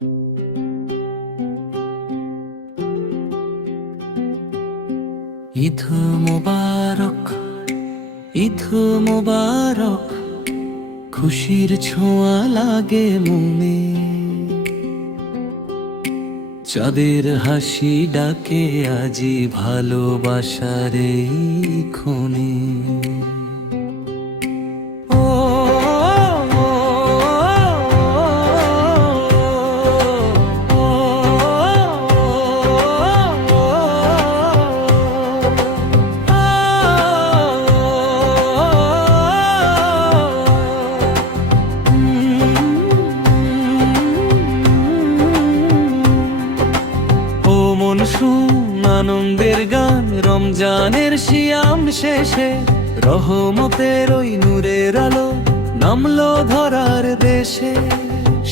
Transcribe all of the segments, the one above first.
ঈদ মোবারক, ঈদ মোবারক, খুশির ছোঁয়া লাগে মনে। চাঁদের হাসি ডাকে আজি ভালোবাসার এই ক্ষণে। আনন্দের গান রমজানের শিয়াম শেষে, রহমতের ওই নূরের আলো নামলো ধরার দেশে।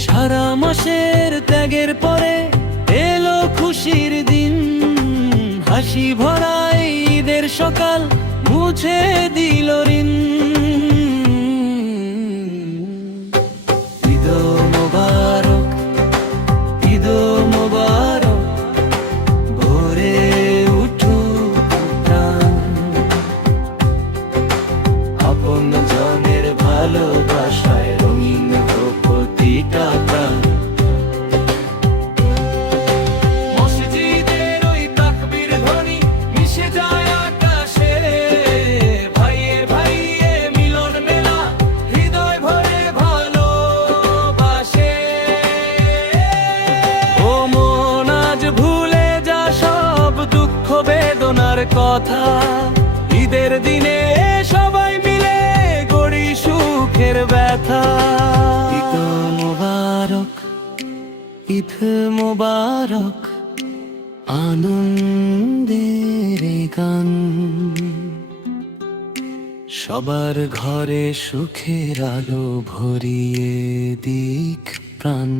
সারা মাসের ত্যাগের পরে এলো খুশির দিন, হাসি ভরা ঈদের সকাল মুছে দিল ঋণ। ঈদ মোবারক, ঈদ মোবারক, ভোরে উঠুক প্রাণ, আপন জনের ভালোবাসায় রঙিন প্রতিটা প্রাণ। মসজিদের ওই তাকবীর ধ্বনি মিশে যায় আকাশে, ভাইয়ে ভাইয়ে মিলন মেলা হৃদয় ভরে ভালোবাসে। ও মন আজ ভুলে যা সব দুঃখ বেদনার কথা, ঈদের দিনে সবাই মিলে গড়ি সুখের ব্যথা। ঈদ মোবারক, ঈদ মোবারক, আনন্দের গান সবার ঘরে সুখের আলো ভরিয়ে দিক প্রাণ।